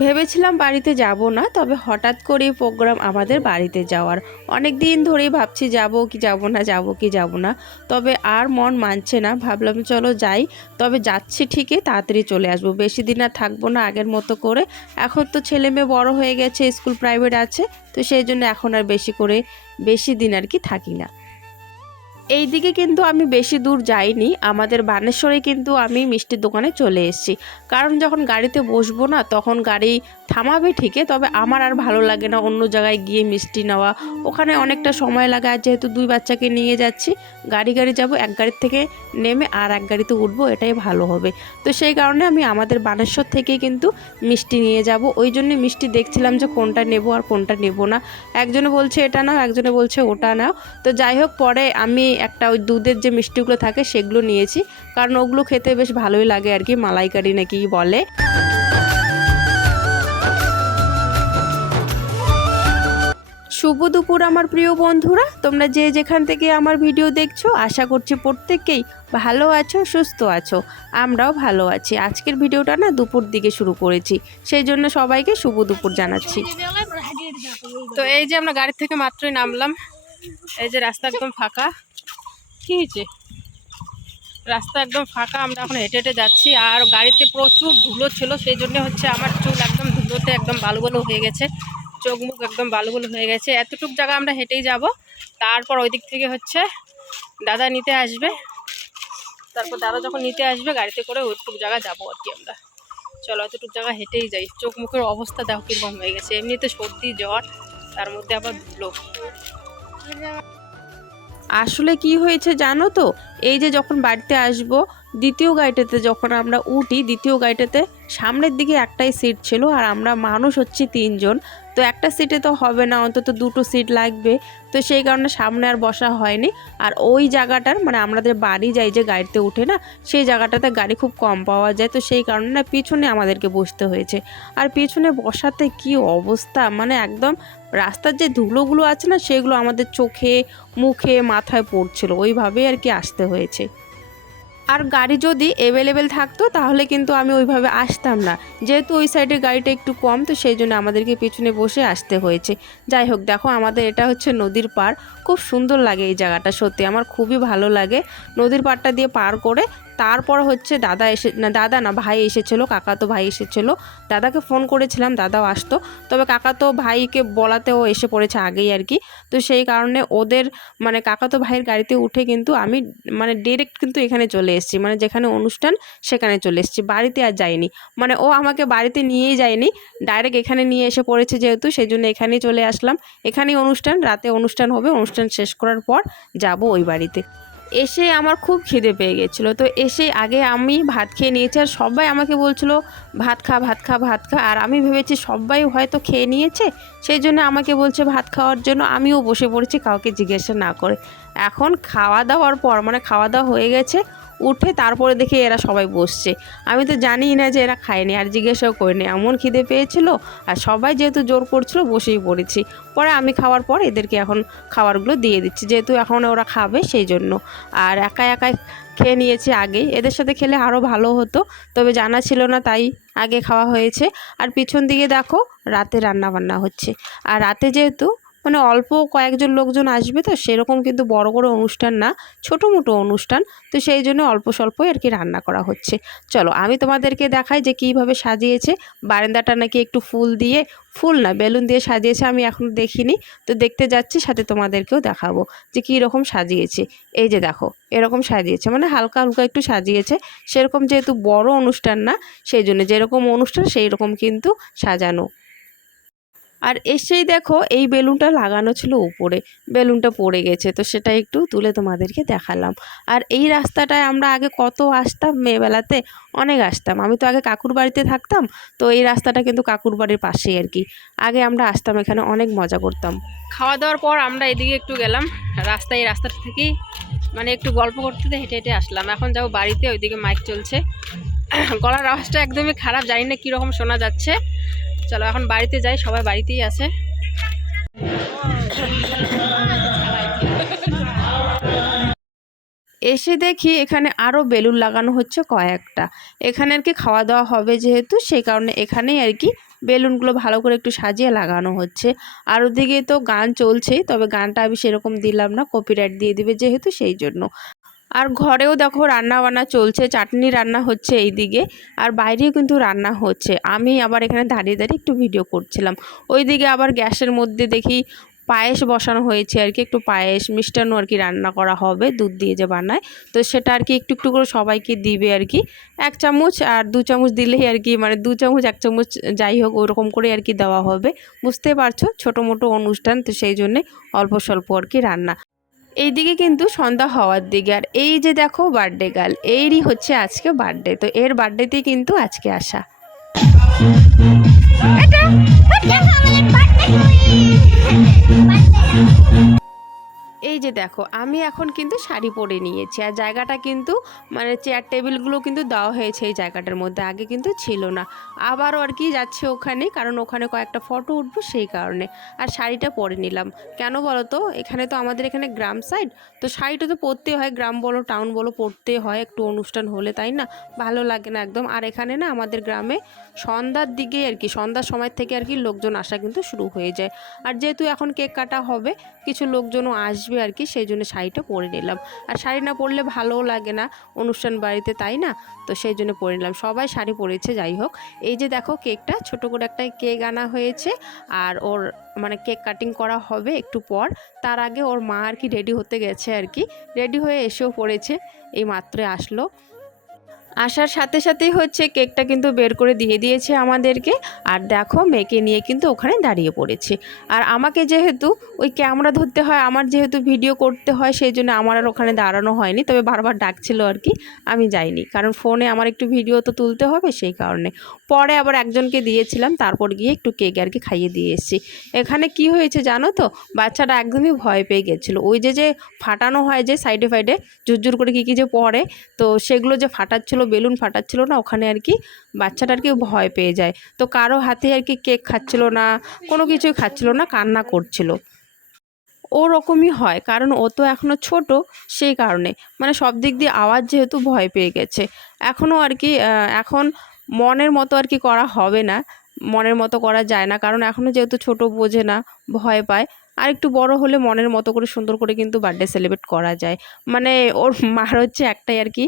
ভেবেছিলাম বাড়িতে যাব না, তবে হঠাৎ করে প্রোগ্রাম আমাদের বাড়িতে যাওয়ার। অনেক দিন ধরেই ভাবছি যাব কি যাব না, যাব কি যাব না, তবে আর মন মানছে না। ভাবলাম চলো যাই, তবে যাচ্ছি ঠিকই, তাড়াতাড়ি চলে আসব। বেশি দিন আর থাকব না আগের মতো করে। এখন তো ছেলে মেয়ে বড় হয়ে গেছে, স্কুল প্রাইভেট আছে, তো সেই জন্য এখন আর বেশি করে, বেশি দিন আর কি থাকি না। এই দিকে কিন্তু আমি বেশি দূর যাইনি। আমাদের বানেশ্বরে কিন্তু আমি মিষ্টির দোকানে চলে এসেছি। কারণ যখন গাড়িতে বসবো না, তখন গাড়ি থামাবে ঠিকই, তবে আমার আর ভালো লাগে না অন্য জায়গায় গিয়ে মিষ্টি নেওয়া। ওখানে অনেকটা সময় লাগে, আর যেহেতু দুই বাচ্চাকে নিয়ে যাচ্ছি, গাড়ি গাড়ি যাব, এক গাড়ির থেকে নেমে আর এক গাড়িতে উঠবো, এটাই ভালো হবে। তো সেই কারণে আমি আমাদের বানেশ্বর থেকেই কিন্তু মিষ্টি নিয়ে যাব। ওই জন্য মিষ্টি দেখছিলাম যে কোনটা নেব আর কোনটা নেব না। একজনে বলছে, এটা নাও। একজনে বলছে, ওটা নাও। তো যাই হোক, পরে আমি একটা ওই দুধের যে মিষ্টিগুলো থাকে সেগুলো নিয়েছি। কারণ ওগুলো খেতে বেশ ভালোই লাগে আর কি, মালাইকারি নাকি বলে। শুভ দুপুর আমার প্রিয় বন্ধুরা। তোমরা যে যেখান থেকে আমার ভিডিও দেখছ, আশা করছি প্রত্যেককেই ভালো আছো, সুস্থ আছো। আমরাও ভালো আছি। আজকের ভিডিওটা না দুপুর দিকে শুরু করেছি। সেই জন্য সবাইকে শুভ দুপুর জানাচ্ছি। তো এই যে আমরা গাড়ি থেকে মাত্রই নামলাম। এই যে রাস্তা একদম ফাঁকা। কি হয়েছে? রাস্তা একদম ফাঁকা, আমরা এখন হেঁটে হেঁটে যাচ্ছি। আর গাড়িতে প্রচুর ধুলো ছিল, সেই জন্য হচ্ছে আমার চুল একদম ধুলোতে একদম বালু বালু হয়ে গেছে। চোখ মুখ একদম বালু বালু হয়ে গেছে। এতটুক জায়গা আমরা হেঁটেই যাব। তারপর ওই দিক থেকে হচ্ছে দাদা নিতে আসবে। তারপর দাদা যখন নিতে আসবে, গাড়িতে করে ওইটুক জায়গা যাব আর কি আমরা। চলো, এতটুক জায়গা হেঁটেই যাই। চোখ মুখের অবস্থা দেখো কীরকম হয়ে গেছে। এমনিতে সর্দি, জ্বর, তার মধ্যে আবার ধুলো। আসলে কি হয়েছে জানো তো? এই যে যখন বাড়িতে আসব দ্বিতীয় গাড়িটাতে যখন আমরা উঠি, দ্বিতীয় গাড়িটাতে সামনের দিকে একটাই সিট ছিল আর আমরা মানুষ হচ্ছে তিনজন। তো একটা সিটে তো হবে না, অন্তত দুটো সিট লাগবে। তো সেই কারণে সামনে আর বসা হয়নি। আর ওই জায়গাটার মানে আমাদের বাড়ি যাই যে গাড়িতে উঠে না, সেই জায়গাটাতে গাড়ি খুব কম পাওয়া যায়। তো সেই কারণে না পিছনে আমাদেরকে বসতে হয়েছে। আর পিছনে বসাতে কি অবস্থা? মানে একদম রাস্তার যে ধুলোগুলো আছে না, সেগুলো আমাদের চোখে, মুখে, মাথায় পড়ছিল। ওইভাবেই আর কি আসতে হয়েছে। আর গাড়ি যদি অ্যাভেলেবেল থাকতো, তাহলে কিন্তু আমি ওইভাবে আসতাম না। যেহেতু ওই সাইডে গাড়িটা একটু কম, তো সেই জন্য আমাদেরকে পিছনে বসে আসতে হয়েছে। যাই হোক, দেখো আমাদের এটা হচ্ছে নদীর পার খুব সুন্দর লাগে এই জায়গাটা, সত্যি। আমার খুবই ভালো লাগে নদীর পাড়টা দিয়ে পার করে তারপর হচ্ছে দাদা এসে, না, দাদা না, ভাই এসেছিল কাকা তো ভাই এসেছিল। দাদাকে ফোন করেছিলাম, দাদাও আসতো। তবে কাকা তো ভাইকে বলাতেও এসে পড়েছে আগেই আর কি। তো সেই কারণে ওদের মানে কাকা তো ভাইয়ের গাড়িতে উঠে কিন্তু আমি মানে ডিরেক্ট কিন্তু এখানে চলে এসেছি। মানে যেখানে অনুষ্ঠান, সেখানে চলে এসেছি। বাড়িতে আর যাইনি। মানে ও আমাকে বাড়িতে নিয়েই যায়নি। ডাইরেক্ট এখানে নিয়ে এসে পড়েছে যেহেতু সেই জন্য এখানেই চলে আসলাম। এখানেই অনুষ্ঠান, রাতে অনুষ্ঠান হবে। অনুষ্ঠান শেষ করার পর যাব ওই বাড়িতে। এসে আমার খুব খিদে পেয়ে গেছিল। তো এসে আগে আমি ভাত খেয়ে নিয়েছি আর সবাই আমাকে বলছিল, ভাত খা ভাত খা ভাত খা। আর আমি ভেবেছি সবাই হয়তো খেয়ে নিয়েছে, সেই জন্য আমাকে বলছে ভাত খাওয়ার জন্য। আমিও বসে পড়েছি, কাউকে জিজ্ঞাসা না করে। এখন খাওয়া দাওয়ার পর মানে খাওয়া দাওয়া হয়ে গেছে উঠে তারপরে দেখি এরা সবাই বসছে। আমি তো জানিই না যে এরা খায়নি আর জিজ্ঞাসাও করিনি। এমন খিদে পেয়েছিল আর সবাই যেহেতু জোর করছিল বসেই পড়েছি। পরে আমি খাওয়ার পর এদেরকে এখন খাবারগুলো দিয়ে দিচ্ছি। যেহেতু এখন ওরা খাবে সেই জন্য। আর একা একাই খেয়ে নিয়েছি আগেই। এদের সাথে খেলে আরও ভালো হতো, তবে জানা ছিল না তাই আগে খাওয়া হয়েছে। আর পিছন দিকে দেখো, রাতে রান্না বান্না হচ্ছে। আর রাতে যেহেতু মানে অল্প কয়েকজন লোকজন আসবে তো, সেরকম কিন্তু বড় বড় অনুষ্ঠান না, ছোটো মোটো অনুষ্ঠান। তো সেই জন্য অল্প স্বল্পই আর কি রান্না করা হচ্ছে। চলো, আমি তোমাদেরকে দেখাই যে কীভাবে সাজিয়েছে। বারান্দাটা নাকি একটু ফুল দিয়ে, ফুল না, বেলুন দিয়ে সাজিয়েছে, আমি এখন দেখিনি। তো দেখতে যাচ্ছি, সাথে তোমাদেরকেও দেখাবো যে কী রকম সাজিয়েছে। এই যে দেখো, এরকম সাজিয়েছে মানে হালকা হালকা একটু সাজিয়েছে। সেরকম যেহেতু বড় অনুষ্ঠান না, সেই জন্য যেরকম অনুষ্ঠান সেই রকম কিন্তু সাজানো। আর এসেই দেখো এই বেলুনটা লাগানো ছিল উপরে, বেলুনটা পড়ে গেছে, তো সেটা একটু তুলে তোমাদেরকে দেখালাম। আর এই রাস্তাটায় আমরা আগে কত আসতাম? মেয়েবেলাতে অনেক আসতাম। আমি তো আগে কাকুর বাড়িতে থাকতাম, তো এই রাস্তাটা কিন্তু কাকুর বাড়ির পাশেই আর কি। আগে আমরা আসতাম এখানে, অনেক মজা করতাম। খাওয়া দাওয়ার পর আমরা এদিকে একটু গেলাম, রাস্তায় এই রাস্তাটা থেকেই মানে একটু গল্প করতে হেঁটে হেঁটে আসলাম। এখন যাব বাড়িতে, ওইদিকে মাইক চলছে। গলার আওয়াজটা একদমই খারাপ, জানি না কীরকম শোনা যাচ্ছে। চলো, এখন বাড়িতে যাই, সবাই বাড়িতেই আছে। এসে দেখি এখানে আরও বেলুন লাগানো হচ্ছে কয়েকটা। এখানে আর কি খাওয়া দাওয়া হবে যেহেতু, সেই কারণে এখানেই আর কি বেলুনগুলো ভালো করে একটু সাজিয়ে লাগানো হচ্ছে। আর ওদিকে তো গান চলছেই, তবে গানটা আমি সেরকম দিলাম না কপিরাইট দিয়ে দিবে যেহেতু সেই জন্য। আর ঘরেও দেখো রান্না বান্না চলছে, চাটনি রান্না হচ্ছে এই দিকে আর বাইরেও কিন্তু রান্না হচ্ছে। আমি আবার এখানে দাঁড়িয়ে দাঁড়িয়ে একটু ভিডিও করছিলাম। ওইদিকে আবার গ্যাসের মধ্যে দেখি পায়েস বসানো হয়েছে আর কি, একটু পায়েস মিষ্টান্ন আর কি রান্না করা হবে, দুধ দিয়ে যে বানায়। তো সেটা আর কি একটু একটু করে সবাইকে দিবে আর কি। এক চামচ আর দু চামচ দিলেই আর কি মানে দু চামচ, এক চামচ যাই হোক ওরকম করে আর কি দেওয়া হবে। বুঝতে পারছ? ছোটো মোটো অনুষ্ঠান, তো সেই জন্যে অল্প স্বল্প আর কি রান্না। এইদিকে কিন্তু সন্ধ্যা হওয়ার দিকে। আর এই যে দেখো বার্থডে গার্ল এরই হচ্ছে আজকে বার্থডে তো এর বার্থডেতেই কিন্তু আজকে আসা। এই যে দেখো, আমি এখন কিন্তু শাড়ি পরে নিয়েছি আর জায়গাটা কিন্তু মানে চেয়ার টেবিলগুলো কিন্তু দেওয়া হয়েছে এই জায়গাটার মধ্যে, আগে কিন্তু ছিল না। আবারও আর কি যাচ্ছে ওখানে, কারণ ওখানে কয়েকটা ফটো উঠবো সেই কারণে। আর শাড়িটা পরে নিলাম। কেন বলো তো এখানে তো আমাদের এখানে গ্রাম সাইড তো শাড়িটা তো পরতেই হয়, গ্রাম বলো টাউন বলো পরতে হয়। একটু অনুষ্ঠান হলে, তাই না? ভালো লাগে না একদম। আর এখানে না আমাদের গ্রামে সন্ধ্যার দিকে আর কি, সন্ধ্যার সময় থেকে আর কি লোকজন আসা কিন্তু শুরু হয়ে যায়। আর যেহেতু এখন কেক কাটা হবে, কিছু লোকজনও আসবে আর কি, সেই জন্য শাড়িটা পরে নিলাম। আর শাড়ি না পরলে ভালোও লাগে না, অনুষ্ঠান বাড়িতে তাই না? তো সেই জন্য পরে নিলাম। সবাই শাড়ি পরেছে, যাই হোক। এই যে দেখো কেকটা, ছোট করে একটা কেক আনা হয়েছে, আর ওর মানে কেক কাটিং করা হবে একটু পর। তার আগে ওর মা আর কি রেডি হতে গেছে আর কি। রেডি হয়ে এসেও পড়েছে, এই মাত্রে আসলো। আসার সাথে সাথেই হচ্ছে কেকটা কিন্তু বের করে দিয়ে দিয়েছে আমাদেরকে। আর দেখো মেয়েকে নিয়ে কিন্তু ওখানে দাঁড়িয়ে পড়েছে। আর আমাকে যেহেতু ওই ক্যামেরা ধরতে হয়, আমার যেহেতু ভিডিও করতে হয়, সেই জন্য আমার আর ওখানে দাঁড়ানো হয়নি। তবে বারবার ডাকছিল আর কি, আমি যাইনি। কারণ ফোনে আমার একটু ভিডিও তো তুলতে হবে সেই কারণে। পরে আবার একজনকে দিয়েছিলাম, তারপর গিয়ে একটু কেক আর কি খাইয়ে দিয়ে এসেছি। এখানে কি হয়েছে জানো তো? বাচ্চাটা একদমই ভয় পেয়ে গেছিল। ওই যে যে ফাটানো হয় যে সাইডে ফাইডে জুরজুর করে কী কী যে পড়ে, তো সেগুলো যে ফাটাচ্ছিল বেলুন ফাটাচ্ছিল না, ওখানে আর কি বাচ্চাটা আর কি ভয় পেয়ে যায়। তো কারও হাতে আর কি কেক খাচ্ছিল না, কোনো কিছুই খাচ্ছিল না, কান্না করছিল। ওরকমই হয়, কারণ ও তো এখনও ছোট সেই কারণে। মানে সব দিক দিয়ে আওয়াজ যেহেতু ভয় পেয়ে গেছে। এখনও আর কি এখন মনের মতো আর কি করা হবে না। মনের মতো করা যায় না, কারণ এখনও যেহেতু ছোট বোঝে না, ভয় পায়। আর একটু বড় হলে মনের মতো করে সুন্দর করে কিন্তু বার্থডে সেলিব্রেট করা যায়। মানে ওর মার হচ্ছে একটাই আর কি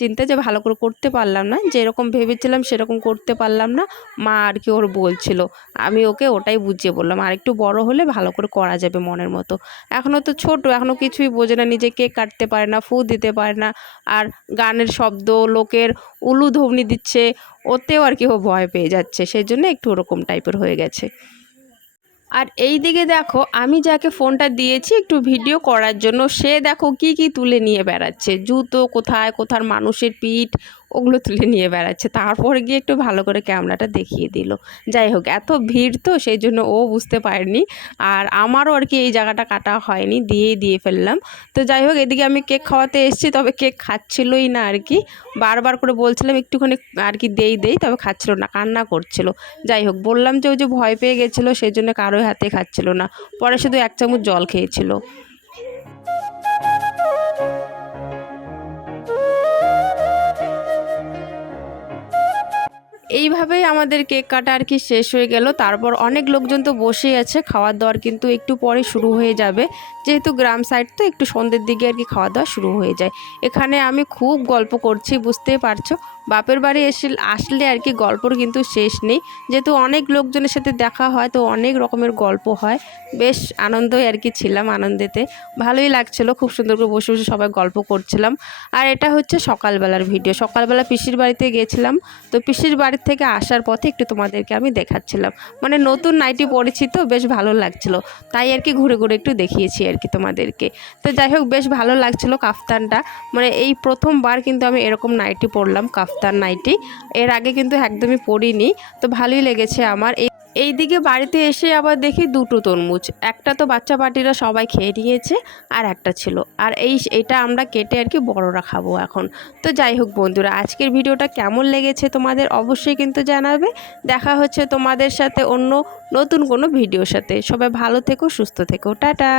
চিন্তা যে ভালো করে করতে পারলাম না, যেরকম ভেবেছিলাম সেরকম করতে পারলাম না, মা আর কি ওর বলছিল। আমি ওকে ওটাই বুঝিয়ে বললাম, আর একটু বড় হলে ভালো করে করা যাবে মনের মতো। এখনও তো ছোট এখনও কিছুই বোঝে না, নিজে কেক কাটতে পারে না, ফু দিতে পারে না, আর গানের শব্দ, লোকের উলু ধবনি দিচ্ছে, ওতেও আর কি ও ভয় পেয়ে যাচ্ছে সেই জন্য একটু ওরকম টাইপের হয়ে গেছে। আর এই দিকে দেখো, আমি যাকে ফোনটা দিয়েছি একটু ভিডিও করার জন্য, সে দেখো কি কি তুলে নিয়ে বেড়াচ্ছে। জুতো কোথায়, কোথার মানুষের পিঠ ওগুলো তুলে নিয়ে বেড়াচ্ছে। তারপরে গিয়ে একটু ভালো করে ক্যামেরাটা দেখিয়ে দিল। যাই হোক, এত ভিড় তো, সেই জন্য ও বুঝতে পারেনি। আর আমারও আর কি এই জায়গাটা কাটা হয়নি, দিয়েই দিয়ে ফেললাম। তো যাই হোক, এদিকে আমি কেক খাওয়াতে এসেছি, তবে কেক খাচ্ছিলই না আর কি। বারবার করে বলছিলাম, একটুখানি আর কি দেই দেই, তবে খাচ্ছিল না, কান্না করছিল। যাই হোক, বললাম যে ওই যে ভয় পেয়ে গেছিল, সেই জন্য কারোই হাতে খাচ্ছিল না। পরে শুধু এক চামচ জল খেয়েছিল। এইভাবেই আমাদের কেক কাটা আর কি শেষ হয়ে গেল। তারপর অনেক লোকজন তো বসেই আছে, খাওয়ার দাওয়ার কিন্তু একটু পরে শুরু হয়ে যাবে। যেহেতু গ্রাম সাইড তো একটু সন্ধ্যের দিকে আর কি খাওয়া দাওয়া শুরু হয়ে যায়। এখানে আমি খুব গল্প করছি, বুঝতেই পারছ। বাপের বাড়ি এসে আসলে আর কি গল্পর কিন্তু শেষ নেই। যেহেতু অনেক লোকজনের সাথে দেখা হয়, তো অনেক রকমের গল্প হয়। বেশ আনন্দই আর কি ছিলাম আনন্দেতে। ভালোই লাগছিল, খুব সুন্দর করে বসে বসে সবাই গল্প করছিলাম। আর এটা হচ্ছে সকালবেলার ভিডিও সকালবেলা পিসির বাড়িতে গিয়েছিলাম তো পিসির বাড়ির থেকে আসার পথে একটু তোমাদেরকে আমি দেখাচ্ছিলাম। মানে নতুন নাইটি পরেছি তো, বেশ ভালো লাগছিল। তাই আর কি ঘুরে ঘুরে একটু দেখিয়েছি আর কি তোমাদেরকে। তো যাই হোক, বেশ ভালো লাগছিল কাফতানটা। মানে এই প্রথমবার কিন্তু আমি এরকম নাইটি পরলাম, কাফতান নাইটি। এর আগে কিন্তু একদমই পড়িনি তো ভালোই লেগেছে আমার। এই এইদিকে বাড়িতে এসে আবার দেখি দুটো তরমুজ। একটা তো বাচ্চা পার্টিরা সবাই খেয়ে নিয়েছে আর একটা ছিল। আর এই এটা আমরা কেটে আর কি বড়রা খাব এখন। তো যাই হোক বন্ধুরা, আজকের ভিডিওটা কেমন লেগেছে তোমাদের অবশ্যই কিন্তু জানাবে। দেখা হচ্ছে তোমাদের সাথে অন্য নতুন কোনো ভিডিওর সাথে। সবাই ভালো থেকো, সুস্থ থেকো। টাটা!